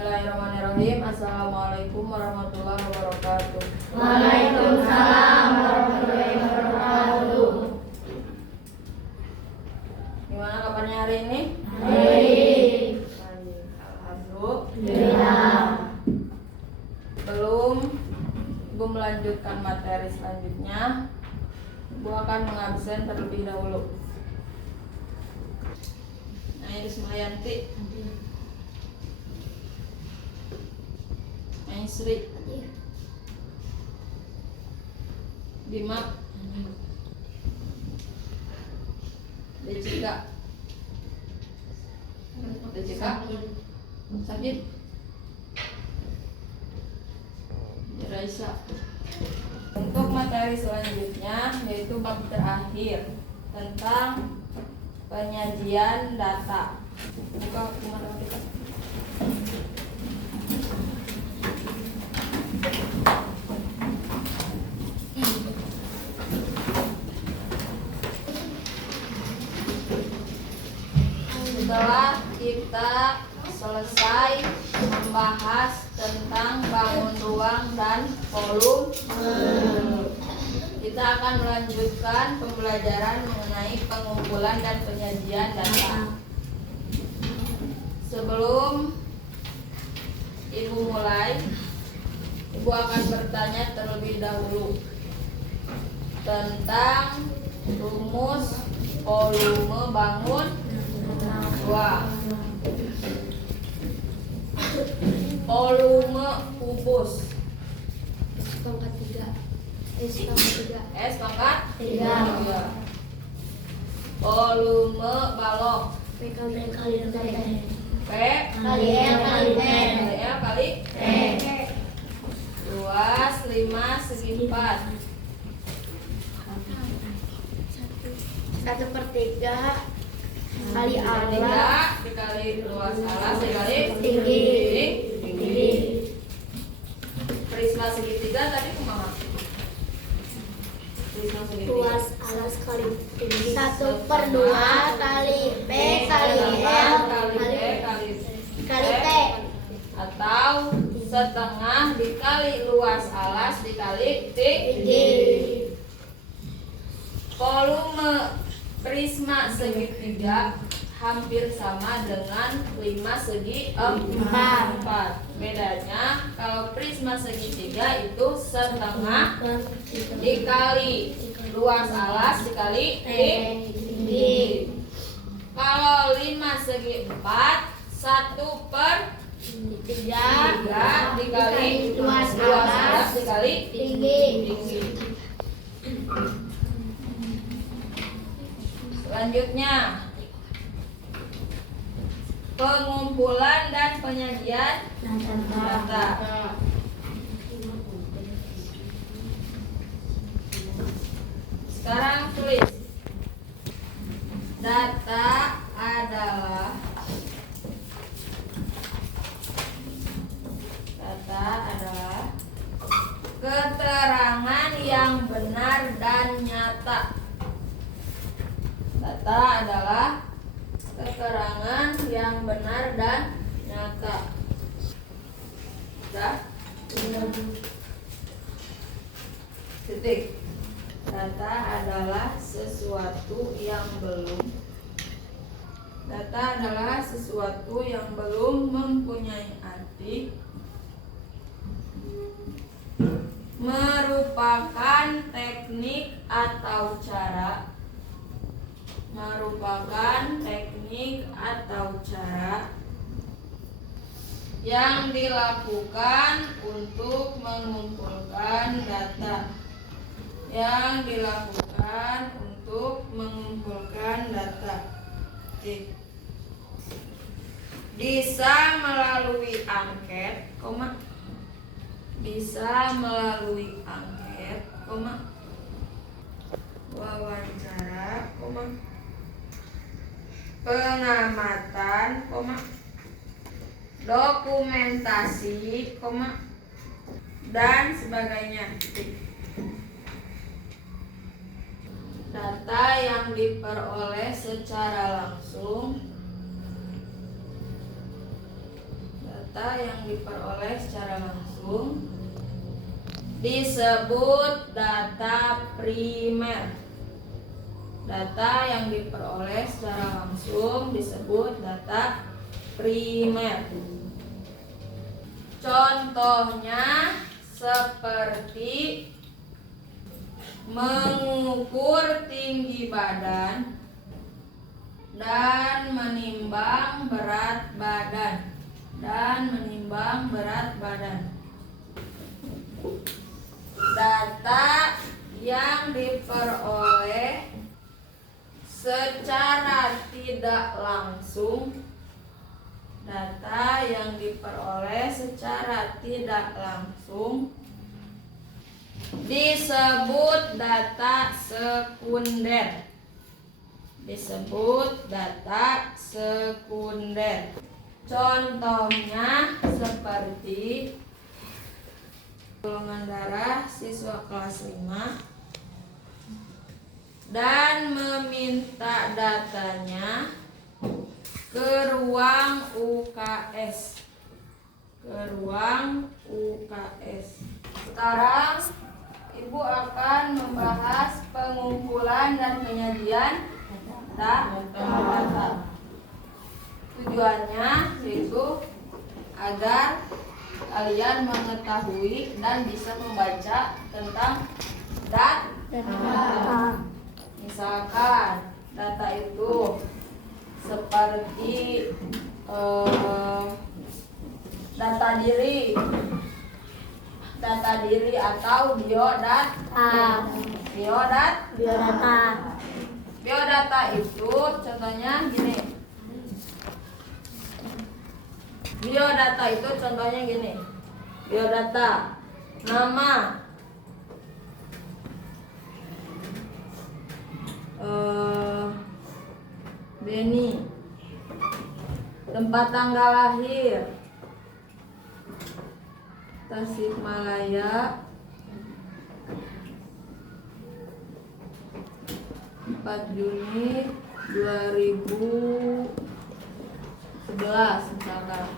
Bismillahirrahmanirrahim. Assalamualaikum warahmatullahi wabarakatuh. Waalaikumsalam warahmatullahi wabarakatuh. Gimana kabarnya hari ini? Baik. Alhamdulillah. Belum Ibu melanjutkan materi selanjutnya, Ibu akan mengabsen terlebih dahulu. Ismayanti, Sri, Bima, Decika, Sakit, Raisa. Untuk materi selanjutnya yaitu bab terakhir tentang penyajian data. Buka kemana kita? Setelah kita selesai membahas tentang bangun ruang dan volume, kita akan melanjutkan pembelajaran mengenai pengumpulan dan penyajian data. Sebelum Ibu mulai, Ibu akan bertanya terlebih dahulu tentang rumus volume bangun ruang. Volume kubus S pangkat 3. S pangkat 3. Volume balok P kali T. P Kali L kali T. kali L kali T. luas 5 segi 4 1/3 kali alas 3 dikali luas alas dikali tinggi. tinggi. Prisma segitiga tadi kumaha? Prisma segitiga luas alas kali tinggi 1/2 kali P kali L kali T atau setengah dikali luas alas dikali tinggi. Volume prisma segitiga hampir sama dengan 5 segi 4. Bedanya kalau prisma segitiga itu setengah dikali luas alas dikali tinggi. Kalau 5 segi 4 1/3 dikali luas alas dikali tinggi. Selanjutnya pengumpulan dan penyajian data. Sekarang tulis. Data adalah keterangan yang benar dan nyata. Data adalah keterangan yang benar dan nyata. Sudah? Titik. Data adalah sesuatu yang belum mempunyai arti, merupakan teknik atau cara yang dilakukan untuk mengumpulkan data. Bisa melalui angket, wawancara, pengamatan, dokumentasi, dan sebagainya. Data yang diperoleh secara langsung data yang diperoleh secara langsung disebut data primer. Data yang diperoleh secara langsung disebut data primer. Contohnya seperti mengukur tinggi badan dan menimbang berat badan. Data yang diperoleh secara tidak langsung disebut data sekunder. Contohnya seperti golongan darah siswa kelas 5 dan meminta datanya ke ruang UKS. Sekarang Ibu akan membahas pengumpulan dan penyajian data. Tujuannya yaitu agar kalian mengetahui dan bisa membaca tentang data. Misalkan data itu seperti data diri atau biodata. Biodata itu contohnya gini. Biodata nama, Beni, tempat tanggal lahir, Tasikmalaya, 4 Juni 2011 misalkan.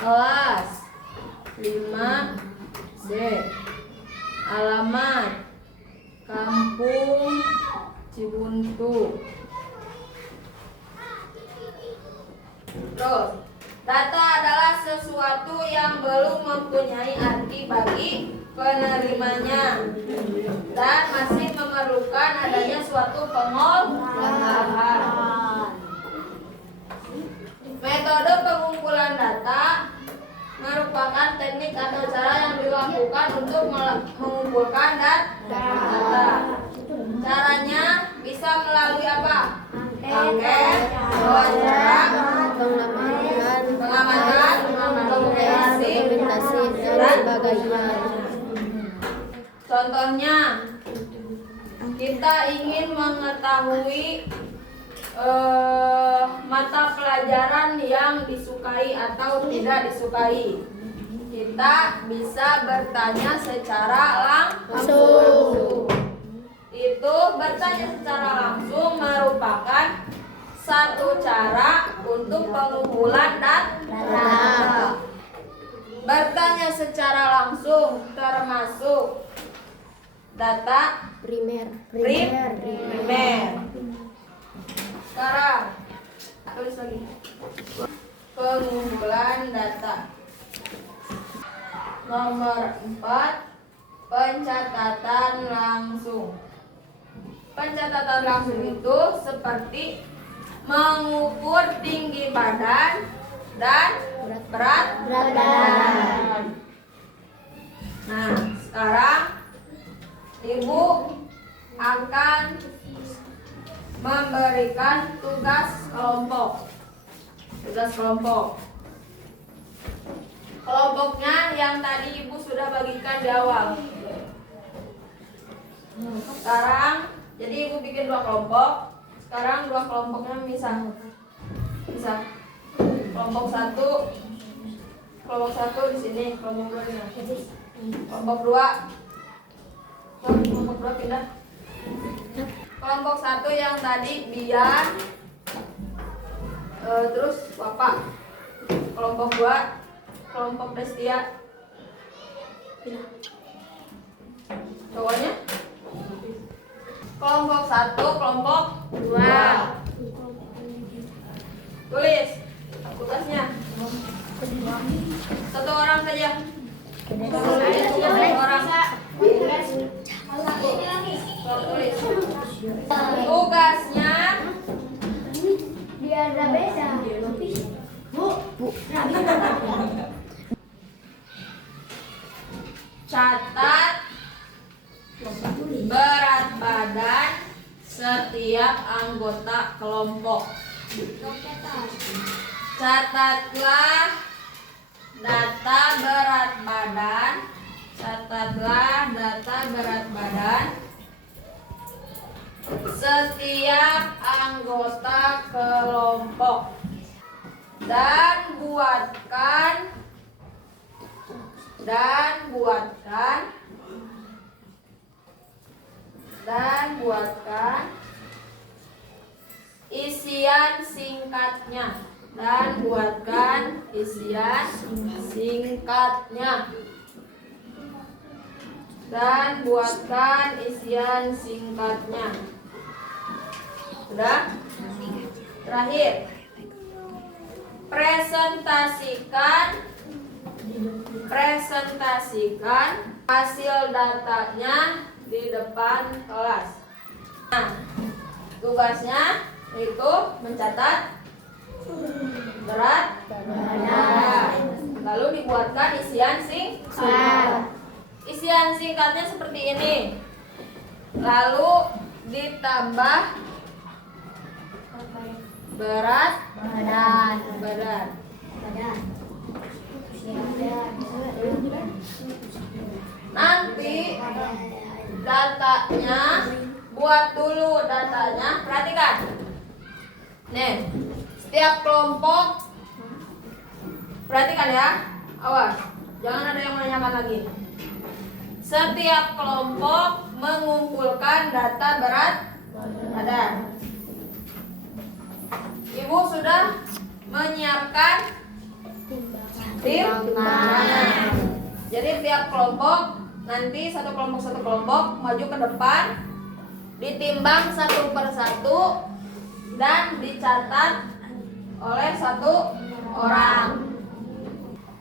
Kelas 5D. Alamat Kampung Cibuntu. Terus, data adalah sesuatu yang belum mempunyai arti bagi penerimanya dan masih memerlukan adanya suatu pengolahan. Metode pengumpulan data merupakan teknik atau cara yang dilakukan untuk mengumpulkan data. Caranya bisa melalui apa? Angket, wawancara, pengamatan, komunikasi, dan sebagainya. Contohnya, kita ingin mengetahui mata pelajaran yang disukai atau tidak disukai. Kita bisa bertanya secara langsung. Itu bertanya secara langsung merupakan satu cara untuk pengumpulan data. Bertanya secara langsung termasuk data primer. Sekarang tulis lagi. Pengumpulan data. Nomor 4, pencatatan langsung. Pencatatan langsung itu seperti mengukur tinggi badan dan berat badan. Nah, sekarang Ibu akan memberikan tugas kelompok. Kelompoknya yang tadi Ibu sudah bagikan di awal. Sekarang, jadi Ibu bikin 2 kelompok. Sekarang 2 kelompoknya misah. Kelompok 1 di sini, kelompok 2 di sini. Kelompok 2 pindah. Kelompok 1 yang tadi Bian, terus Bapak. kelompok 2, kelompok Destia. Cowoknya? Kelompok 1, kelompok 2. Tulis tugasnya. Satu orang saja. Satu orang. Tulis. Tugasnya Biar ada beda. catat berat badan setiap anggota kelompok. Catatlah data berat badan. Catatlah data berat badan setiap anggota kelompok dan buatkan isian singkatnya. Sudah? Terakhir. Presentasikan hasil datanya di depan kelas. Nah, tugasnya itu mencatat berat badan. Lalu dibuatkan isian singkat. Isian singkatnya seperti ini. Lalu ditambah berat badan. Nanti datanya, buat dulu datanya. Perhatikan. Nih, setiap kelompok, perhatikan ya. Awas, jangan ada yang menanyakan lagi. Setiap kelompok mengumpulkan data berat badan. Ibu sudah menyiapkan timbangan. Jadi tiap kelompok nanti satu kelompok maju ke depan, ditimbang satu per satu dan dicatat oleh satu orang.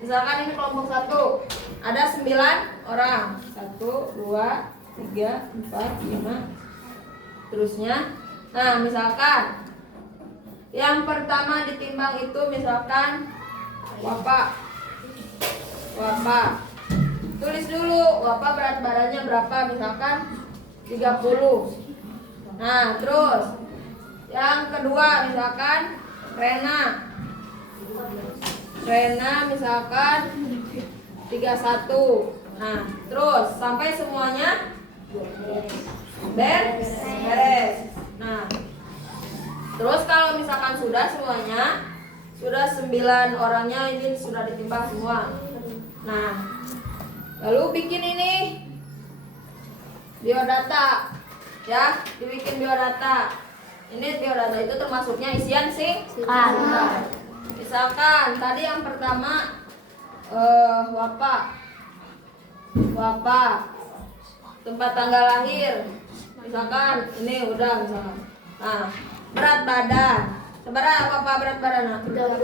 Misalkan ini kelompok 1 ada 9 orang. 1, 2, 3, 4, 5 terusnya. Nah, misalkan yang pertama ditimbang itu misalkan Wapa. Tulis dulu Wapa berat badannya berapa, misalkan 30. Nah, terus yang kedua misalkan Rena misalkan 31. Nah, terus sampai semuanya beres. Nah, terus kalau misalkan sudah semuanya, sudah 9 orangnya ini sudah ditimbang semua. Nah, lalu bikin ini biodata, ya, dibikin biodata. Ini biodata itu termasuknya isian singkat. Misalkan tadi yang pertama Wapa, tempat tanggal lahir, misalkan ini udah misalkan. Nah, berat badan, seberapa Wapa berat badan? 30.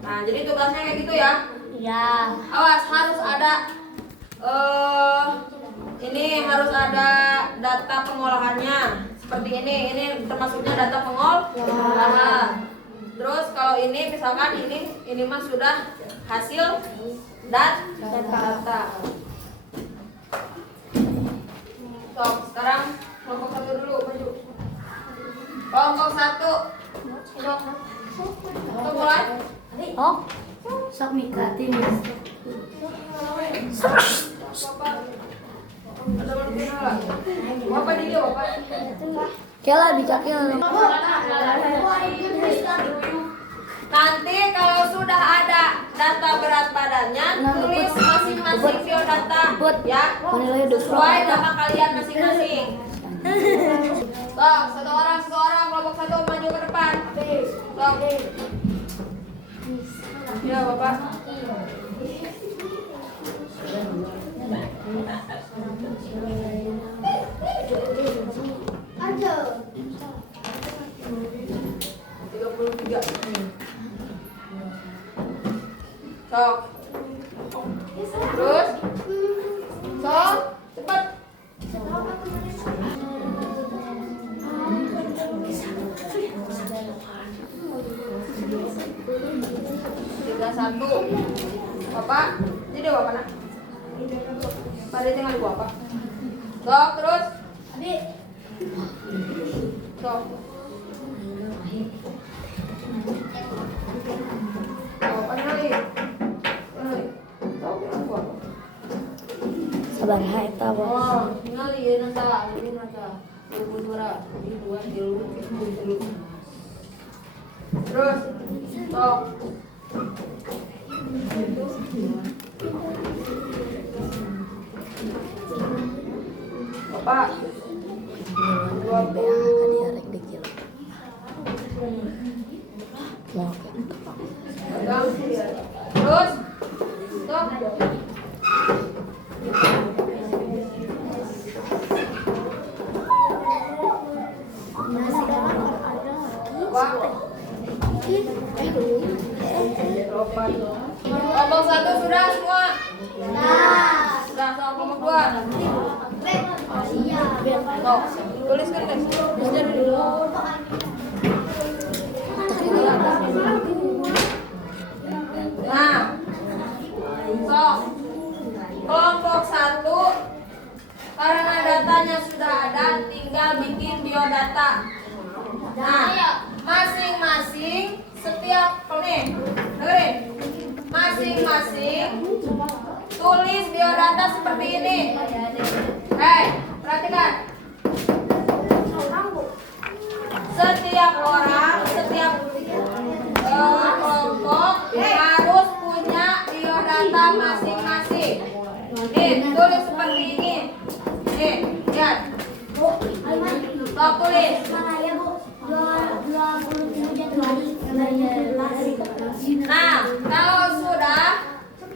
Nah, jadi tugasnya kayak gitu ya. Ya. Awas, harus ada ini harus ada data pengolahannya. Seperti ini termasuknya data pengolahan. Terus kalau ini misalkan ini mah sudah hasil data. So, sekarang kelompok 1 dulu maju. Kelompok 1. Untuk mulai. Oh, sok mikatin. Bapak di dia, Bapak. Kela bisa kela. Nanti kalau sudah ada data berat badannya, tulis masing-masing biodata ya, sesuai nama kalian masing-masing. Sok, satu orang kelompok satu maju ke depan. Sok. Ya, Bapak. Ada. 33. Sok. Terus. Sok, cepat. Tiga satu. Bapak, jadi Bapak nak. Pada tinggal di Bapak. Sok, terus. Adik. Sok. Bapak nyali. Sok, tinggal di Bapak. Sabar hai eta bos. Oh, ningali ya nasa, ini nasa. Ibu suara, ini dua, tilu. Terus, sok. Bapak, 20. Pegang. Terus, sok. Kelompok satu sudah semua. Sudah sama kelompok dua. Tuh, tuliskan guys. Tuliskan dulu. Nah, sok. Kelompok satu, karena datanya sudah ada, tinggal bikin biodata. Nah, masing-masing setiap nih, dengerin. Masing-masing tulis biodata seperti ini. Hei, perhatikan. Setiap orang, setiap kelompok harus punya biodata masing-masing. Nih, tulis seperti ini. Nih, lihat. Stop tulis. Nah, kalau sudah,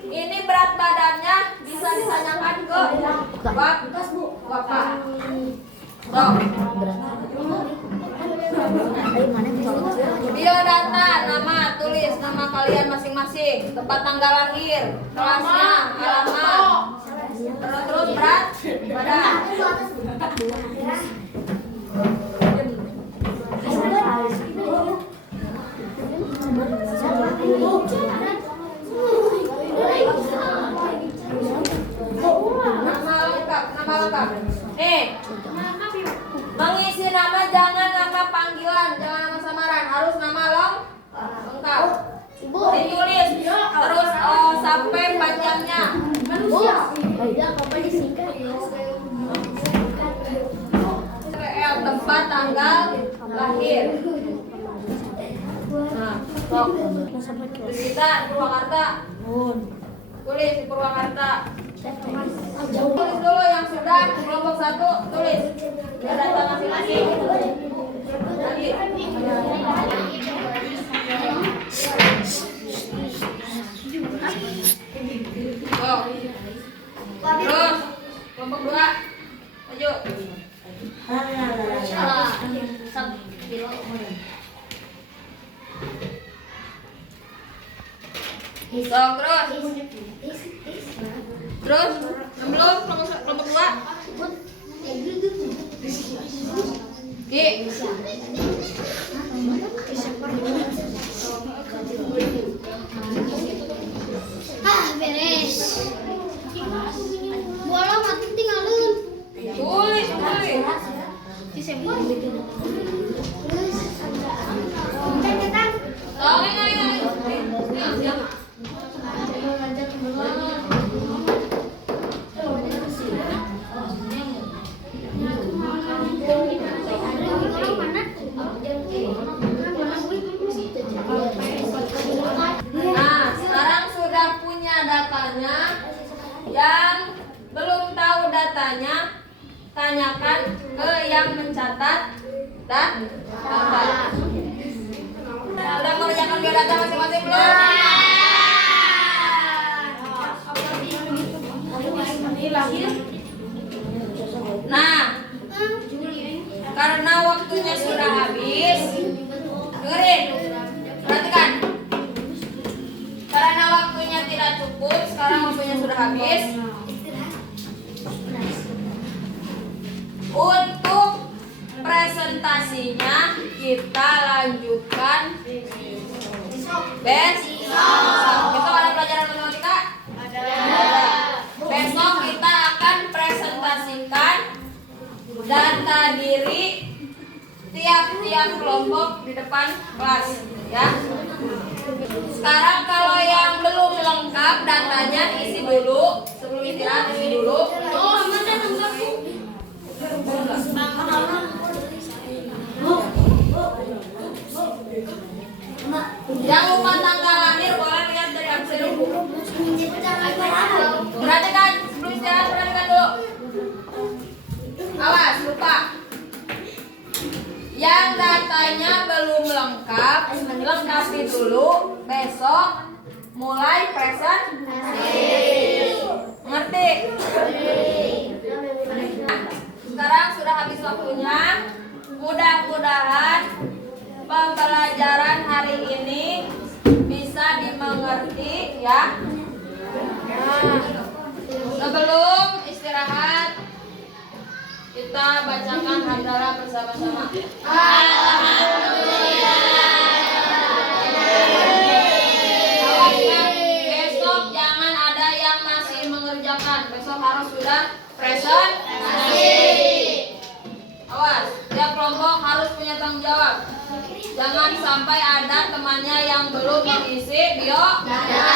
ini berat badannya bisa ditanyakan ke Bapak. Stop. Biodata, nama, tulis nama kalian masing-masing, tempat tanggal lahir, kelasnya, alamat, terus berat badan. Nama lengkap. Nih, mengisi nama jangan nama panggilan, jangan nama samaran, harus nama lengkap. Ditulis terus sampai panjangnya. Tempat tanggal lahir. Nah, sok. Kita Purwakarta. Tulis di Purwakarta. Tulis dulu yang sudah kelompok satu, tulis data masing-masing. Lagi. Oh. Terus kelompok dua, maju. Sok terus. Terus belum kelompok dua. Ki. Beres. Bola mati tinggalin. Tulis. Disemua. Siap. Nah, sekarang sudah punya datanya. Yang belum tahu datanya, tanyakan ke yang mencatat Dah? Udah mengerjakan biodata masing-masing belum? Nah, karena waktunya sudah habis, dengerin, perhatikan. Karena waktunya tidak cukup, sekarang waktunya sudah habis. Untuk presentasinya kita lanjutkan besok. Besok ada pelajaran matematika? Ada. Besok kita akan presentasikan data diri tiap-tiap kelompok di depan kelas, ya. Sekarang kalau yang belum lengkap datanya isi dulu, sebelum istirahat isi dulu. Yang lupa tanggal lahir boleh lihat dari absen. Perhatikan sebelum istirahat, perhatikan dulu. Awas, lupa. Yang datanya belum lengkap, lengkapi dulu. Besok mulai presentasi. Ngerti? Sekarang sudah habis waktunya. Mudah-mudahan pembelajaran hari ini bisa dimengerti, ya. Nah, sebelum istirahat kita bacakan hamdalah bersama-sama. Awas ya, besok jangan ada yang masih mengerjakan. Besok harus sudah presentasi. Awas, tiap kelompok harus punya tanggung jawab. Jangan sampai ada temannya yang belum mengisi biodata.